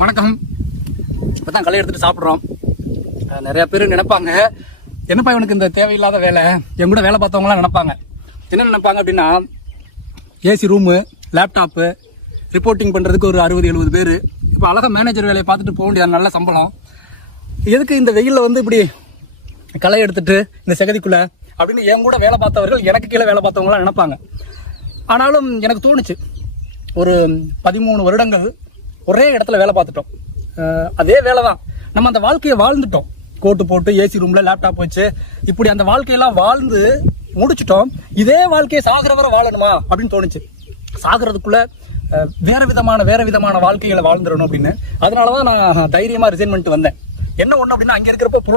வணக்கம். இப்பதான் களை எடுத்துட்டு சாப்பிட்றோம். நிறைய பேர் நினைப்பாங்க, என்னப்பா இவனுக்கு இந்த தேவையில்லாத வேலை, என் கூட வேலை பார்த்தவங்களாம் நினைப்பாங்க. என்ன நினைப்பாங்க அப்படின்னா, ஏசி ரூமு, லேப்டாப்பு, ரிப்போர்ட்டிங் பண்ணுறதுக்கு ஒரு 60-70 பேர். இப்போ அழகாக மேனேஜர் வேலையை பார்த்துட்டு போக முடியாது, நல்ல சம்பளம். எதுக்கு இந்த வெயிலில் இப்படி களை எடுத்துட்டு இந்த செகதிக்குள்ளே அப்படின்னு என் கூட வேலை பார்த்தவர்கள் எனக்கு கீழே வேலை பார்த்தவங்களாம் நினைப்பாங்க. ஆனாலும் எனக்கு தோணுச்சு, ஒரு 13 வருடங்கள் ஒரே இடத்துல வேலை பார்த்துட்டோம். அதே வேலை தான், நம்ம அந்த வாழ்க்கையை வாழ்ந்துட்டோம். கோட்டு போட்டு ஏசி ரூம்ல லேப்டாப் வச்சு இப்படி அந்த வாழ்க்கையெல்லாம் வாழ்ந்து முடிச்சிட்டோம். இதே வாழ்க்கையை சாகிற வரை வாழணுமா அப்படின்னு தோணுச்சு. சாகிறதுக்குள்ள வேற விதமான வாழ்க்கைகளை வாழ்ந்துடணும் அப்படின்னு. அதனாலதான் நான் தைரியமா ரிசைன் பண்ணிட்டு வந்தேன். என்ன ஒண்ணு அப்படின்னா, அங்க இருக்கிறப்ப